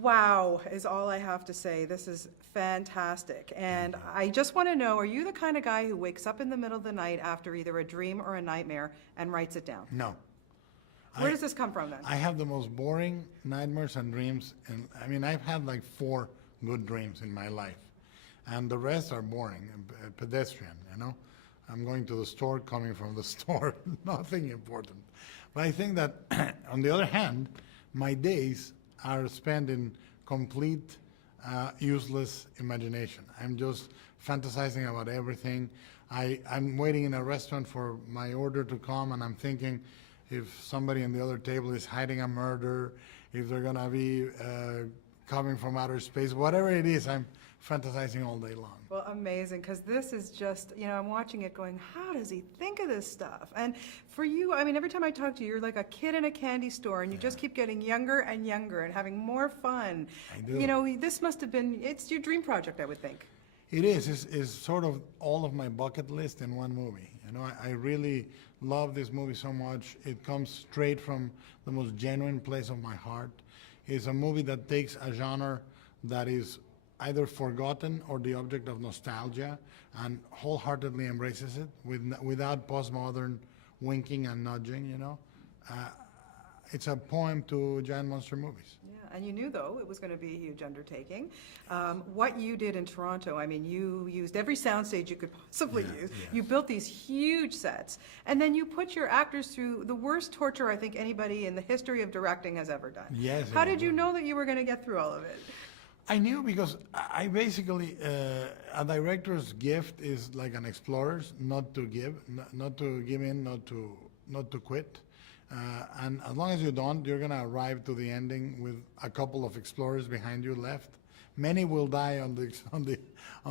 Wow, is all I have to say. This is fantastic. And I just want to know, are you the kind of guy who wakes up in the middle of the night after either a dream or a nightmare and writes it down? No. Where I, does this come from then? I have the most boring nightmares and dreams, and I mean, I've had like 4 good dreams in my life, and the rest are boring and pedestrian, you know? I'm going to the store, coming from the store, nothing important. But I think that, on the other hand, my days are spent in complete useless imagination. I'm just fantasizing about everything. I'm waiting in a restaurant for my order to come, and I'm thinking if somebody on the other table is hiding a murder, if they're gonna be coming from outer space, whatever it is, I'm fantasizing all day long. Well, amazing, because this is just, I'm watching it going, how does he think of this stuff? And for you, I mean, every time I talk to you, you're like a kid in a candy store, and you just keep getting younger and younger and having more fun. I do. This must have been, it's your dream project, I would think. It is. It's sort of all of my bucket list in one movie. I really love this movie so much. It comes straight from the most genuine place of my heart. It's a movie that takes a genre that is either forgotten or the object of nostalgia and wholeheartedly embraces it without postmodern winking and nudging. It's a poem to giant monster movies. Yeah, and you knew, though, it was going to be a huge undertaking. What you did in Toronto, I mean, you used every soundstage you could possibly use. Yes. You built these huge sets, and then you put your actors through the worst torture I think anybody in the history of directing has ever done. Yes. How did you know that you were going to get through all of it? I knew because I basically, a director's gift is like an explorer's, not to give, not to give in, not to quit. And as long as you don't, you're gonna arrive to the ending with a couple of explorers behind you left. Many will die on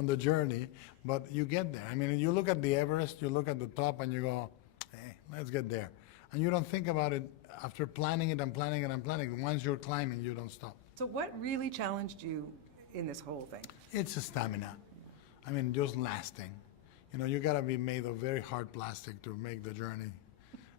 the journey, but you get there. I mean, you look at the Everest, you look at the top, and you go, "Hey, let's get there." And you don't think about it after planning it and planning it and planning. Once you're climbing, you don't stop. So what really challenged you in this whole thing? It's a stamina. I mean, just lasting. You gotta be made of very hard plastic to make the journey.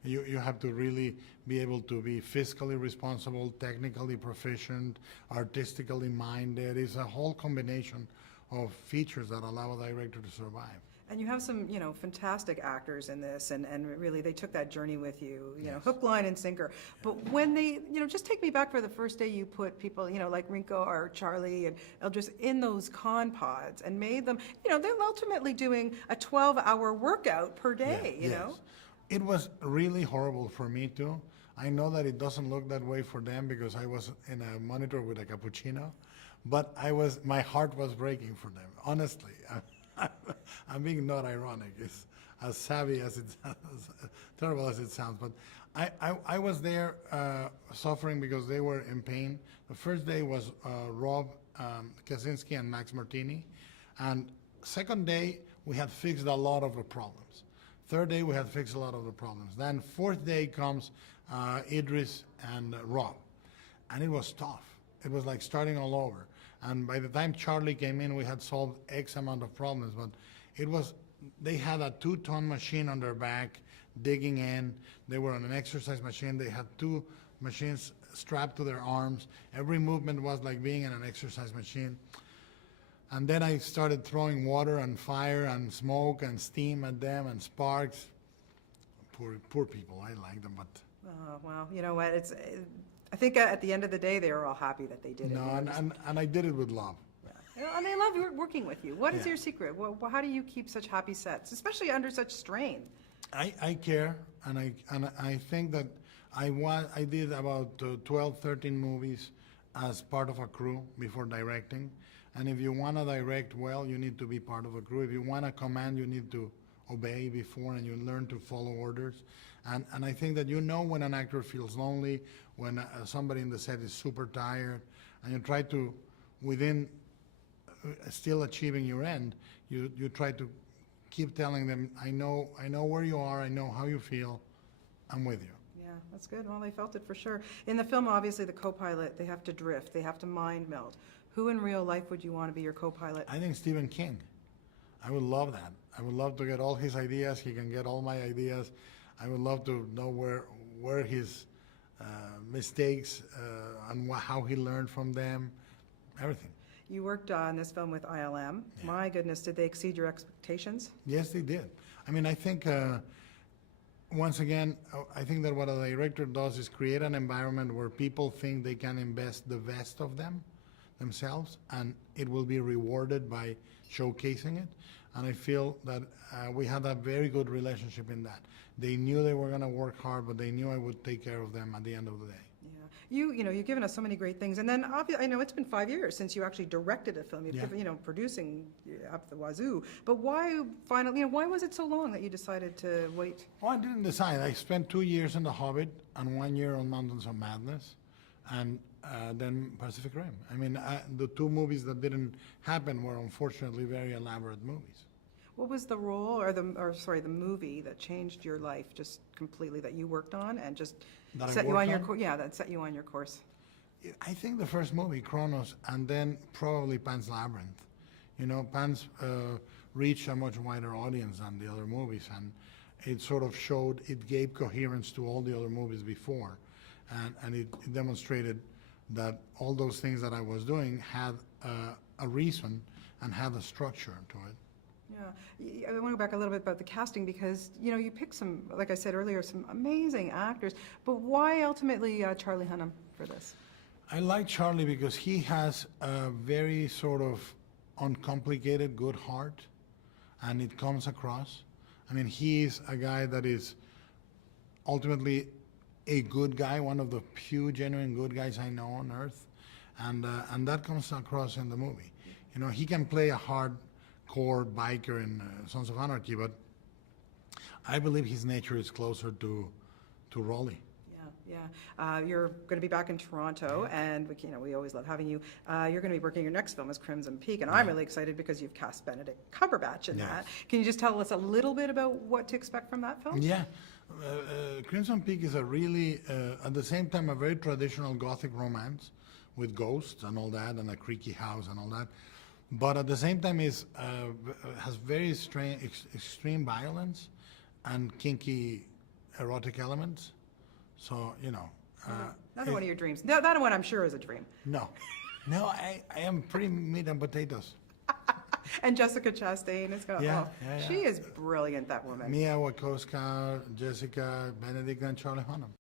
You have to really be able to be fiscally responsible, technically proficient, artistically minded. It's a whole combination of features that allow a director to survive. And you have some, fantastic actors in this, and really they took that journey with you, Yes. hook, line, and sinker. But when they, just take me back for the first day you put people, like Rinko or Charlie and Eldris in those con pods and made them, they're ultimately doing a 12-hour workout per day, you know? It was really horrible for me too. I know that it doesn't look that way for them because I was in a monitor with a cappuccino, but my heart was breaking for them, honestly. I'm being not ironic. It's as savvy as as terrible as it sounds. But I was there suffering because they were in pain. The first day was Rob Kaczynski and Max Martini. And second day, we had fixed a lot of the problems. Third day, we had fixed a lot of the problems. Then fourth day comes Idris and Rob. And it was tough. It was like starting all over. And by the time Charlie came in, we had solved X amount of problems, but they had a 2-ton machine on their back, digging in. They were on an exercise machine. They had 2 machines strapped to their arms. Every movement was like being in an exercise machine. And then I started throwing water and fire and smoke and steam at them and sparks. Poor people, I like them, but. Oh, well, you know what, I think at the end of the day, they were all happy that they did it. No, and I did it with love. And they love working with you. What is Yeah. your secret? How do you keep such happy sets, especially under such strain? I care, and I think that I did about 12, 13 movies as part of a crew before directing. And if you want to direct well, you need to be part of a crew. If you want to command, you need to obey before, and you learn to follow orders. And I think that when an actor feels lonely, when somebody in the set is super tired, and you try to, within still achieving your end, you try to keep telling them, I know where you are, I know how you feel, I'm with you. Yeah, that's good. Well, they felt it for sure. In the film, obviously, the co-pilot, they have to drift, they have to mind meld. Who in real life would you want to be your co-pilot? I think Stephen King. I would love that. I would love to get all his ideas. He can get all my ideas. I would love to know where his mistakes and how he learned from them, everything. You worked on this film with ILM. Yeah. My goodness, did they exceed your expectations? Yes, they did. I mean, I think, once again, I think that what a director does is create an environment where people think they can invest the best of themselves, and it will be rewarded by showcasing it. And I feel that we had a very good relationship in that. They knew they were going to work hard, but they knew I would take care of them at the end of the day. Yeah. You've given us so many great things. And then obviously, I know it's been 5 years since you actually directed a film. You've Yeah. given, producing up the wazoo. But why finally, why was it so long that you decided to wait? Oh, I didn't decide. I spent 2 years in The Hobbit and 1 year on Mountains of Madness, and then Pacific Rim. I mean, the two movies that didn't happen were unfortunately very elaborate movies. What was the role or the movie that changed your life just completely that you worked on and just That I set you on worked your on? that set you on your course? I think the first movie, Kronos, and then probably Pan's Labyrinth. Pan's reached a much wider audience than the other movies, and it sort of showed, it gave coherence to all the other movies before, and it demonstrated that all those things that I was doing had a reason and had a structure to it. Yeah, I want to go back a little bit about the casting because, you picked some, like I said earlier, some amazing actors, but why ultimately Charlie Hunnam for this? I like Charlie because he has a very sort of uncomplicated, good heart, and it comes across. I mean, he's a guy that is ultimately a good guy, one of the few genuine good guys I know on earth, and that comes across in the movie. He can play a hardcore biker in Sons of Anarchy, but I believe his nature is closer to Raleigh. Yeah. You're going to be back in Toronto, and we always love having you. You're going to be working your next film as Crimson Peak, and I'm really excited because you've cast Benedict Cumberbatch in that. Can you just tell us a little bit about what to expect from that film? Yeah. Crimson Peak is a really, at the same time, a very traditional Gothic romance with ghosts and all that, and a creaky house and all that. But at the same time, has very extreme violence and kinky erotic elements. So, Another one of your dreams. That one I'm sure is a dream. No, I am pretty meat and potatoes. And Jessica Chastain is going Yeah, she is brilliant, that woman. Mia Wasikowska, Jessica, Benedict, and Charlie Hunnam.